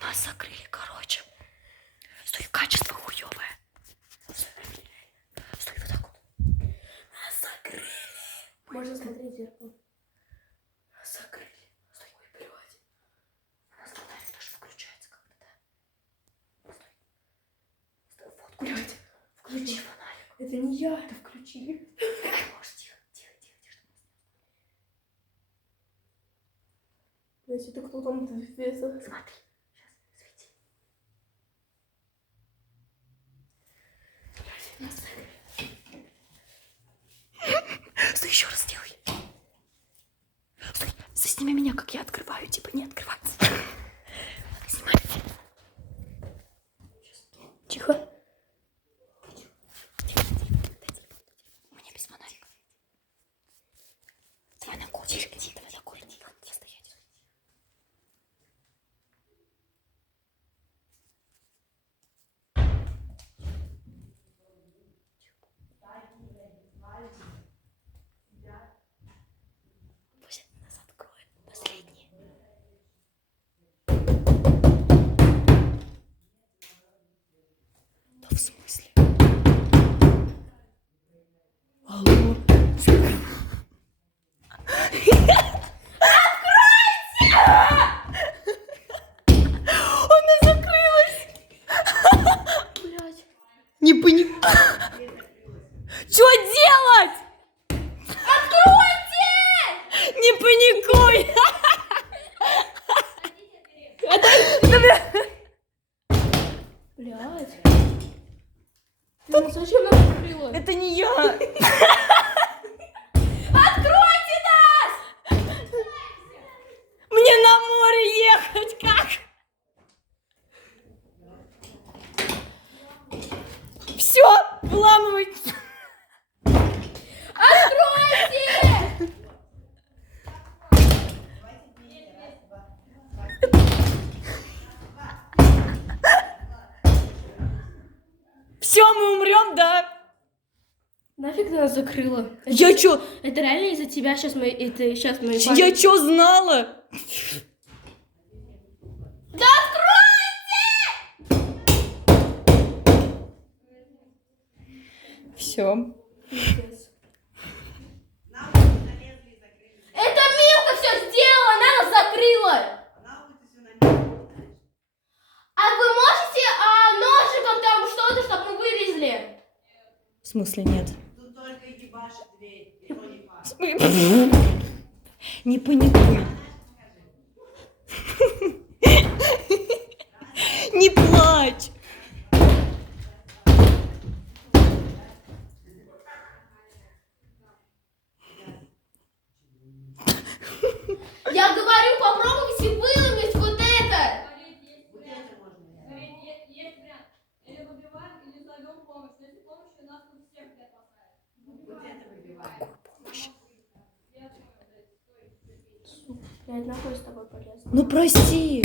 Нас закрыли, короче. Стой, качество хуёвое. Стой, вот так вот. Нас закрыли. Можно смотреть зеркало. Нас закрыли. Стой, ой, блядь. У нас фонарик тоже включается как-то, да? Стой. Стой, вот, блядь. Включи фонарик. Это не я, это включи. Может, тихо. Значит, это кто там двигается? Смотри, сейчас, свети. Нас закрыли. Стой, еще раз сделай. Стой, засними меня, как я открываю, типа не открываться. Снимай. Тихо. У меня без фонарика. Давай на кухню. Давай на кухню. Где стоять? Пусть нас откроет. Последний. Да в смысле? Алло. Она закрылась. Блядь. Не понимаю. Что делать? Откройте! Не паникуй. Блядь. Ну зачем нас закрыла? Это не я. Откройте нас! Мне на море ехать как? Все, вламывай. Откройте! Все, мы умрем, да? Нафиг ты нас закрыла? Я чё? Это реально из-за тебя сейчас мы... Это сейчас мы... Я чё знала? Да откройте! Все. Это Милка все сделала, она нас закрыла! А вы можете ножиком там что-то, чтобы мы вылезли? В смысле нет? Тут только ебашит дверь, и то не факт. Не паникуй. Не плачь. Я говорю, попробуйте выломить вот это! Вот это можно. Есть вариант. Или выбиваем, или зовем помощь. Если помощь, нас тут всех где спасает. Вот это выбиваем. Я нахуй с тобой полез. Ну прости.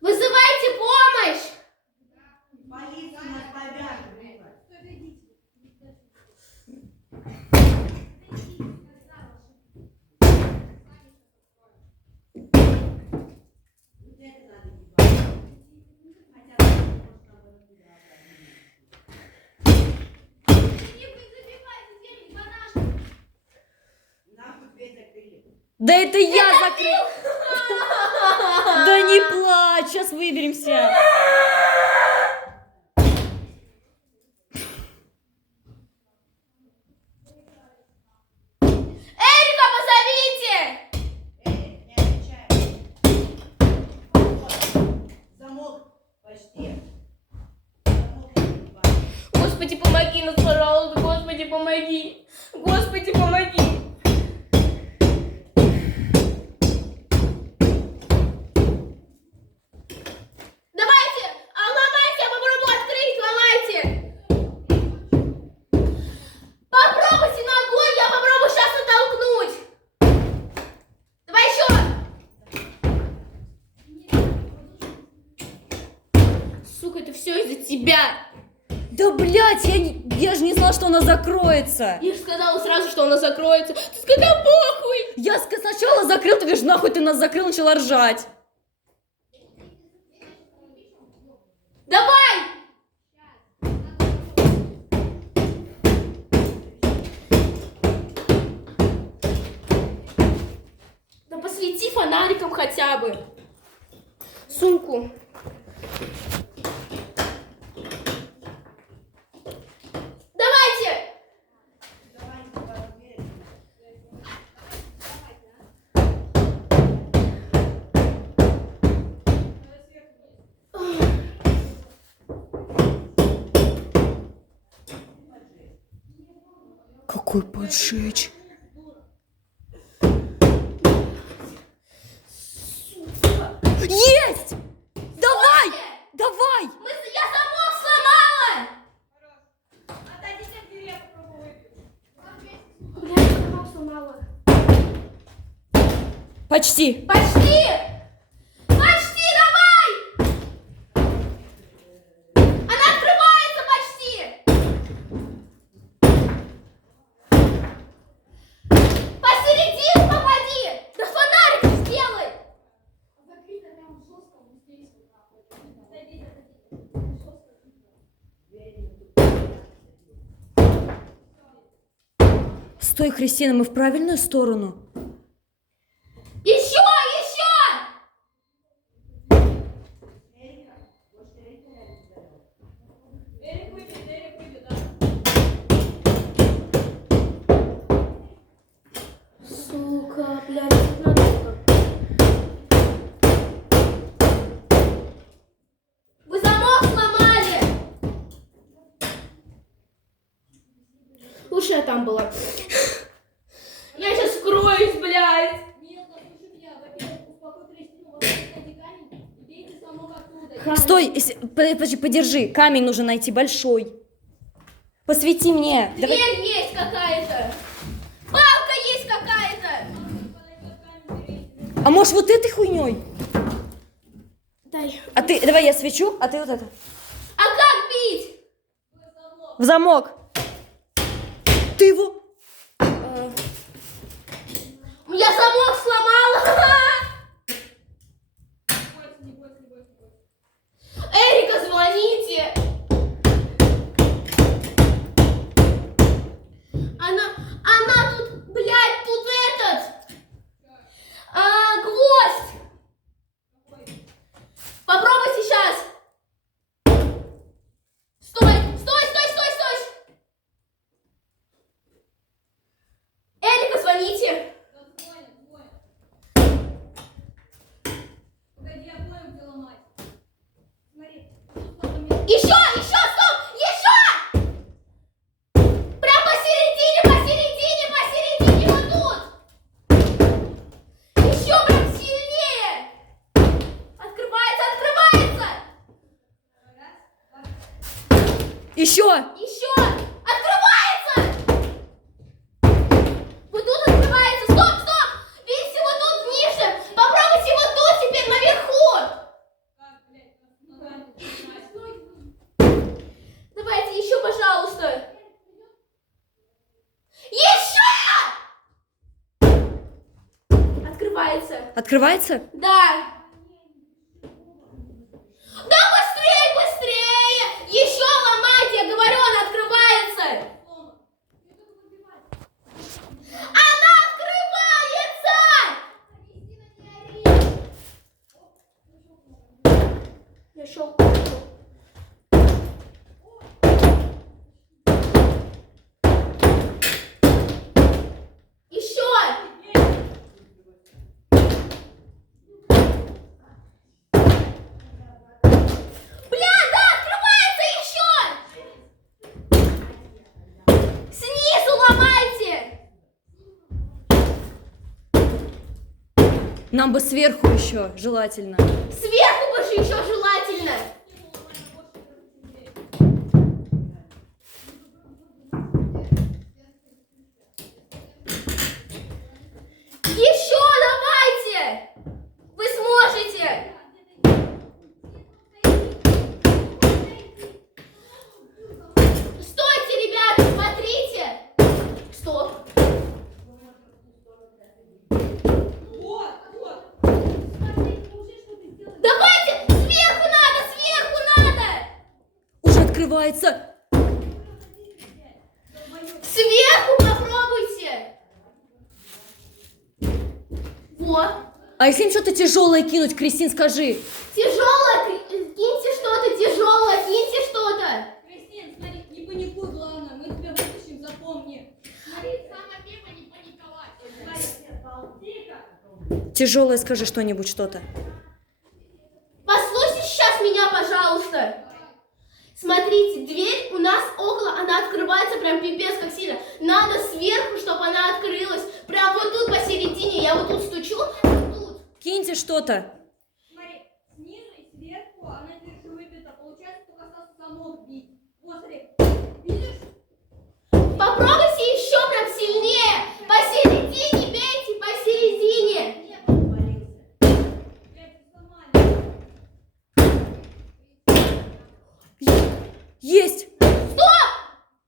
Вызывайте помощь! Полицию нас повяжут. Вот это надо ебать. Хотя бы, может, об этом не говорили. Нахуй дверь закрыли. Да это я закрыл. Да не плачь, сейчас выберемся. Эрика, позовите! Эй, не отвечай. Вот. Замок почти. Замок ебать. Господи, помоги нас, пожалуйста, Господи, помоги! Господи, помоги! Давайте! Ломайте, я попробую открыть, ломайте! Попробуйте ногой, я попробую сейчас оттолкнуть! Давай еще! Сука, это все из-за тебя. Да, блядь, я же не знала, что она закроется. Я же сказала сразу, что она закроется. Ты сказала похуй. Я сначала закрыл, ты говоришь, нахуй ты нас закрыл, начала ржать. Давай. Да посвети фонариком хотя бы. Сумку. Давайте. Какой поджечь? Есть! Давай! Давай! Я замок сломала. Отойдите от дверей, я попробую выпить. Блядь, я замок сломала. Почти. Почти! Почти, давай! Она открывается почти! Посередине попади! Да фонарик сделай! Закрыто прям жестко, вот здесь вот нахуй. Отойдите, Стой, Христина, мы в правильную сторону? Еще! Еще! Эрик выйдет, да? Сука, блядь, надо. Вы замок сломали! Лучше я там была. Я сейчас скроюсь, блядь! Нет, послушай меня, во-первых, успокой Кристину, вот найди камень, и бейте замок оттуда. Стой, подожди, подержи. Камень нужно найти большой. Посвети мне. Дверь Давай. есть какая-то! Палка есть какая-то! А может вот этой хуйней? Дай. А ты, давай я свечу, а ты вот это. А как бить? В замок. Ты его... Я замок сломала! Не бойся. Эрика, звоните! Она тут, блядь, тут этот! Гвоздь! Попробуй сейчас! Стой! Эрика, звоните! Погоди, я понял, где ломать. Смотри. Еще, стоп! Еще! Прям посередине, вот тут! Еще прям сильнее! Открывается! Еще. Открывается! Вот тут открывается! Стоп! Видите, вот тут ниже! Попробуйте вот тут теперь наверху! Давайте еще, пожалуйста! Еще! Открывается! Открывается? Да! Да быстрее! Еще ломайте! Я говорю, она открывается! Она открывается! Я щелкаю. Еще! Бля, да, открывается еще! Снизу ломайте! Нам бы сверху еще, желательно. Сверху бы же еще желательно! Еще давайте! Вы сможете! открывается. Сверху попробуйте. Вот. А если им что-то тяжелое кинуть, Кристин, скажи. Тяжелое, киньте что-то тяжелое, киньте что-то. Кристин, смотри, не паникуй, главное, мы тебя вытащим, запомни. Смотри, самое первое не паниковать. Тихо. Тяжелое скажи что-нибудь, что-то. Послушайте сейчас меня, пожалуйста. Смотрите, дверь у нас около, она открывается прям пипец как сильно. Надо сверху, чтобы она открылась. Прям вот тут посередине, я вот тут стучу, вот тут. Киньте что-то. Смотри, снизу и сверху она дверь выбита. Получается, только остался замок бить. Вот, смотри. Видишь? Попробуйте еще прям сильнее. Посередине бейте, посередине. Блядь, сломали. Есть! Стоп!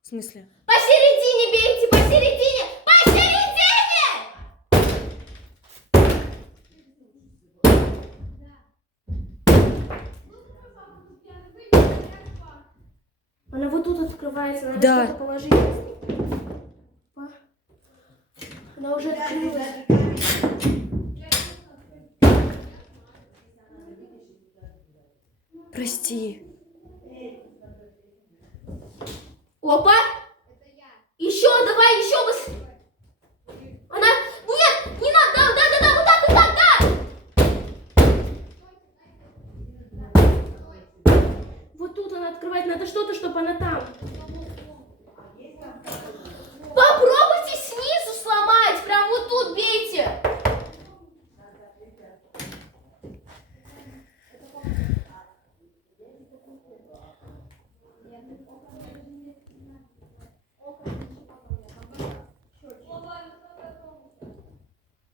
В смысле? Посередине бейте, посередине, посередине! Она вот тут открывается, надо Да. что-то положить. Она уже открылась. Прости. Опа! Еще, давай, еще быстрее. Она... Нет, не надо, да, вот так, да. Вот тут она открывает, надо что-то, чтобы она там. Попробуйте снизу сломать, прям вот тут бейте.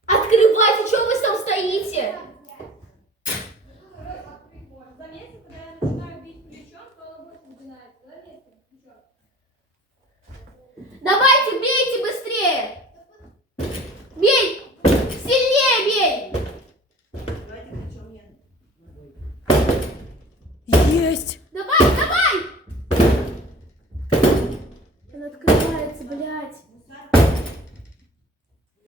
Открывайте, что вы там стоите? Заметьте, когда я начинаю бить плечом, то она больше начинается. Заметьте, плечом. Давайте, бейте быстрее. Бей, сильнее бей. Есть!